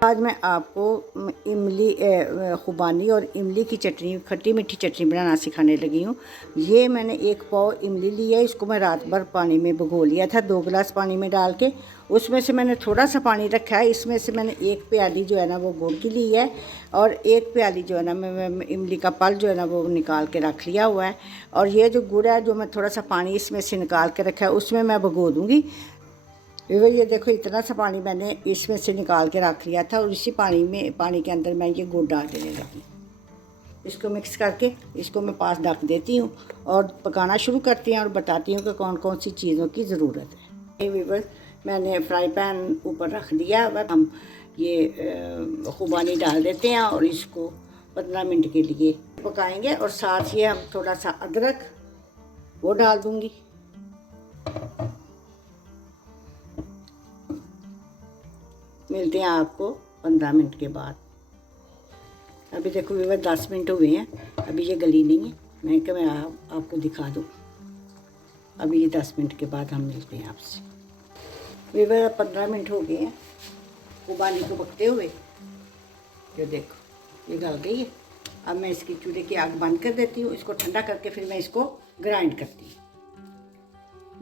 आज मैं आपको इमली खुबानी और इमली की चटनी, खट्टी मीठी चटनी बनाना सिखाने लगी हूँ। ये मैंने 1 पाव इमली ली है। इसको मैं रात भर पानी में भिगो लिया था, 2 गिलास पानी में डाल के। उसमें से मैंने थोड़ा सा पानी रखा है। इसमें से मैंने 1 प्याली जो है ना वो गुड़ की ली है, और 1 प्याली जो है ना मैं इमली का पल जो है ना वो निकाल के रख लिया हुआ है। और ये जो गुड़ है, जो मैं थोड़ा सा पानी इसमें से निकाल के रखा है, उसमें मैं भिगो दूँगी। ये देखो, इतना सा पानी मैंने इसमें से निकाल के रख लिया था, और इसी पानी के अंदर मैं ये गुड़ डाल देने लगी। इसको मिक्स करके इसको मैं पास ढक देती हूँ और पकाना शुरू करती हैं, और बताती हूँ कि कौन कौन सी चीज़ों की ज़रूरत है। व्यूअर्स, मैंने फ्राई पैन ऊपर रख दिया। अब हम ये खुबानी डाल देते हैं और इसको 15 मिनट के लिए पकाएंगे। और साथ ही हम थोड़ा सा अदरक वो डाल दूँगी। मिलते हैं आपको 15 मिनट के बाद। अभी देखो व्यूअर्स, 10 मिनट हुए हैं, अभी ये गली नहीं है। मैं क्या, मैं आपको दिखा दूँ। अभी ये 10 मिनट के बाद हम मिलते हैं आपसे। व्यूअर्स, 15 मिनट हो गए हैं खुबानी को पकते हुए। ये देखो, ये गल गई है। अब मैं इसकी चूल्हे की आग बंद कर देती हूँ। इसको ठंडा करके फिर मैं इसको ग्राइंड करती हूँ।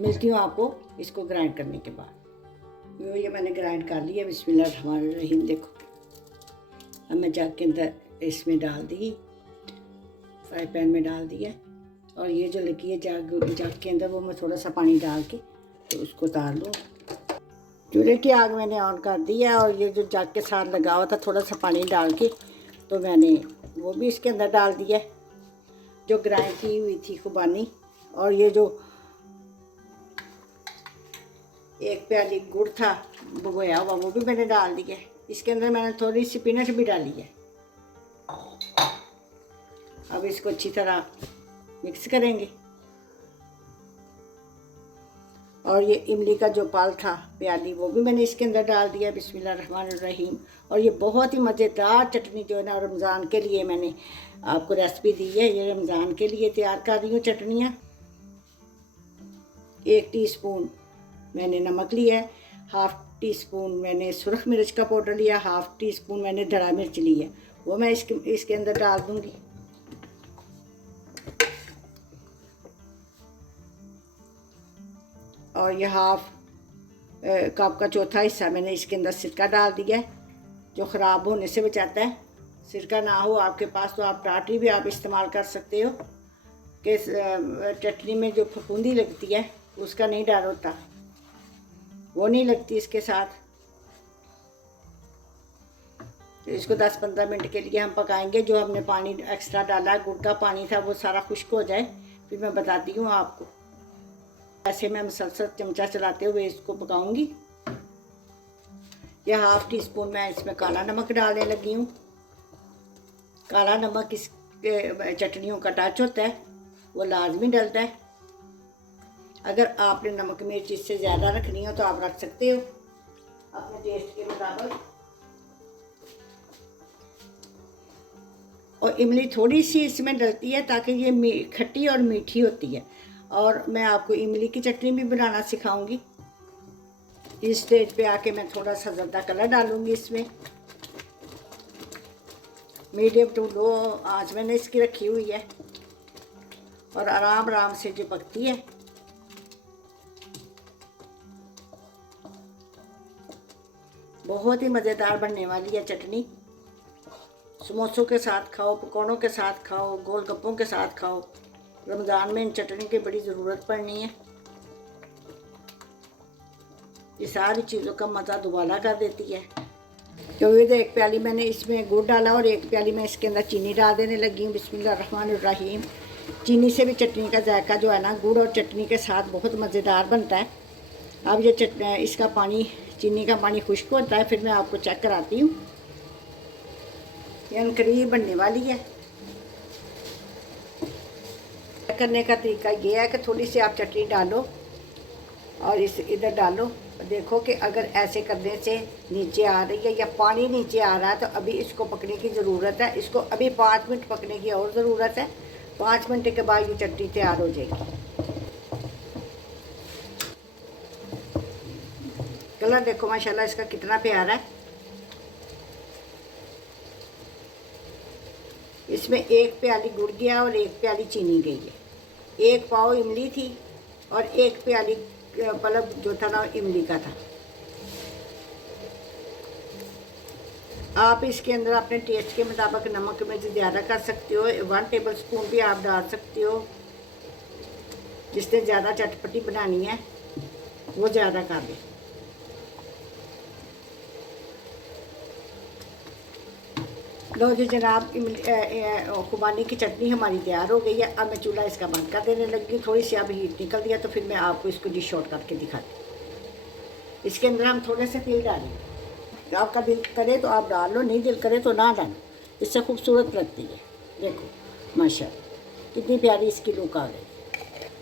मिलती हूँ आपको इसको ग्राइंड करने के बाद। ये मैंने ग्राइंड कर लिया। बिस्मिल्लाहिर्रहमानिर्रहीम। देखो, अब मैं जग के अंदर इसमें डाल दी, फ्राई पैन में डाल दिया। और ये जो लगी है जग के अंदर, वो मैं थोड़ा सा पानी डाल के तो उसको उतार लूँ। चूल्हे की आग मैंने ऑन कर दी है, और ये जो जग के साथ लगा हुआ था, थोड़ा सा पानी डाल के तो मैंने वो भी इसके अंदर डाल दिया, जो ग्राइंड की हुई थी खुबानी। और ये जो 1 प्याली गुड़ था भिगोया हुआ, वो भी मैंने डाल दिया। इसके अंदर मैंने थोड़ी सी पीनट भी डाली है। अब इसको अच्छी तरह मिक्स करेंगे। और ये इमली का जो पल था प्याली, वो भी मैंने इसके अंदर डाल दिया। बिस्मिल्लाहिर्रहमानिर्रहीम। और ये बहुत ही मज़ेदार चटनी जो है ना, रमज़ान के लिए मैंने आपको रेसिपी दी है। ये रमज़ान के लिए तैयार कर रही हूँ चटनियाँ। 1 टीस्पून मैंने नमक लिया है, 1/2 टीस्पून मैंने सुरख मिर्च का पाउडर लिया, 1/2 टीस्पून मैंने धड़ा मिर्च ली है, वो मैं इसके अंदर डाल दूंगी। और ये 1/2 कप का चौथा हिस्सा मैंने इसके अंदर सिरका डाल दिया है, जो ख़राब होने से बचाता है। सिरका ना हो आपके पास तो आप टाटरी भी आप इस्तेमाल कर सकते हो, कि चटनी में जो फफूंदी लगती है उसका नहीं डर होता, वो नहीं लगती इसके साथ। तो इसको 10-15 मिनट के लिए हम पकाएंगे। जो हमने पानी एक्स्ट्रा डाला है, गुड़ का पानी था, वो सारा खुश्क हो जाए, फिर मैं बताती हूँ आपको। ऐसे मैं मुसलसल चमचा चलाते हुए इसको पकाऊंगी। यह 1/2 टीस्पून मैं इसमें काला नमक डालने लगी हूँ। काला नमक इस चटनियों का टच होता है, वो लाजमी डलता है। अगर आपने नमक मिर्च इससे ज़्यादा रखनी हो तो आप रख सकते हो अपने टेस्ट के मुताबिक। और इमली थोड़ी सी इसमें डलती है ताकि ये खट्टी और मीठी होती है। और मैं आपको इमली की चटनी भी बनाना सिखाऊंगी। इस स्टेज पे आके मैं थोड़ा सा ज़्यादा कलर डालूंगी इसमें। मीडियम टू लो आंच मैंने इसकी रखी हुई है, और आराम आराम से जो पकती है। बहुत ही मज़ेदार बनने वाली है चटनी। समोसों के साथ खाओ, पकौड़ों के साथ खाओ, गोलगप्पों के साथ खाओ। रमज़ान में इन चटनी की बड़ी ज़रूरत पड़नी है। ये सारी चीज़ों का मज़ा दुबाला कर देती है। तो ये 1 प्याली मैंने इसमें गुड़ डाला, और 1 प्याली मैं इसके अंदर चीनी डाल देने लगी हूँ। बिस्मिल्लाहिर्रहमानिर्रहीम। चीनी से भी चटनी का जायका जो है ना, गुड़ और चटनी के साथ बहुत मज़ेदार बनता है। अब ये इसका पानी, चीनी का पानी खुश्क होता है, फिर मैं आपको चेक कराती हूँ। ये करीब बनने वाली है। करने का तरीका ये है कि थोड़ी सी आप चटनी डालो और इधर डालो। देखो कि अगर ऐसे करने से नीचे आ रही है या पानी नीचे आ रहा है, तो अभी इसको पकने की ज़रूरत है। इसको अभी 5 मिनट पकने की और ज़रूरत है। 5 मिनट के बाद ये चटनी तैयार हो जाएगी। कलर देखो माशाल्लाह इसका कितना प्यारा है। इसमें 1 प्याली गुड़ गया और 1 प्याली चीनी गई है। 1 पाव इमली थी और 1 प्याली पलब जो था ना इमली का था। आप इसके अंदर अपने टेस्ट के मुताबिक नमक में ज़्यादा कर सकते हो। 1 टेबल स्पून भी आप डाल सकते हो। जिसने ज़्यादा चटपटी बनानी है वो ज़्यादा कर दे। लो जी जनाब, खुबानी की चटनी हमारी तैयार हो गई है। अब मैं चूल्हा इसका बंद कर देने लगी हूँ। थोड़ी सी अब हीट निकल दिया तो फिर मैं आपको इसको डिश आउट करके दिखाती हूँ। इसके अंदर हम थोड़े से तिल डालेंगे। आपका दिल करे तो आप डाल लो, नहीं दिल करे तो ना डालो, इससे खूबसूरत लगती है। देखो माशाल्लाह कितनी प्यारी इसकी लुक आ गई।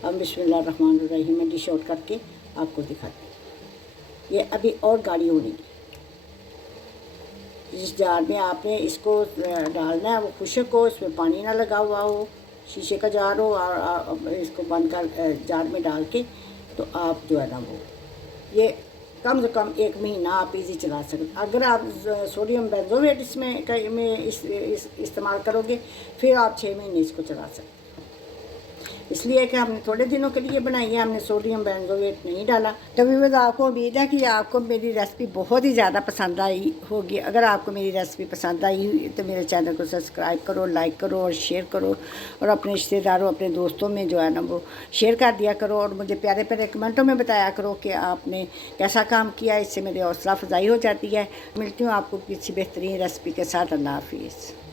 अब बिस्मिल्लाहिर्रहमानिर्रहीम में डिश आउट करके आपको दिखाती हूँ। ये अभी और गाढ़ी होने की। जिस जार में आपने इसको डालना है वो खुशक हो, इसमें पानी ना लगा हुआ हो, शीशे का जार हो, और इसको बंद कर जार में डाल के तो आप जो है ना वो ये कम से कम 1 महीना आप इजी चला सकते। अगर आप सोडियम बेंजोएट इसमें इस्तेमाल करोगे फिर आप 6 महीने इसको चला सकते। इसलिए कि हमने थोड़े दिनों के लिए बनाई है, हमने सोडियम बेंजोएट नहीं डाला। तो व्यूअर्स, आपको उम्मीद है कि आपको मेरी रेसिपी बहुत ही ज़्यादा पसंद आई होगी। अगर आपको मेरी रेसिपी पसंद आई तो मेरे चैनल को सब्सक्राइब करो, लाइक करो और शेयर करो, और अपने रिश्तेदारों, अपने दोस्तों में जो है ना वो शेयर कर दिया करो, और मुझे प्यारे प्यारे कमेंटों में बताया करो कि आपने कैसा काम किया। इससे मेरी हौसला अफजाई हो जाती है। मिलती हूँ आपको किसी बेहतरीन रेसिपी के साथ। अल्लाह हाफिज़।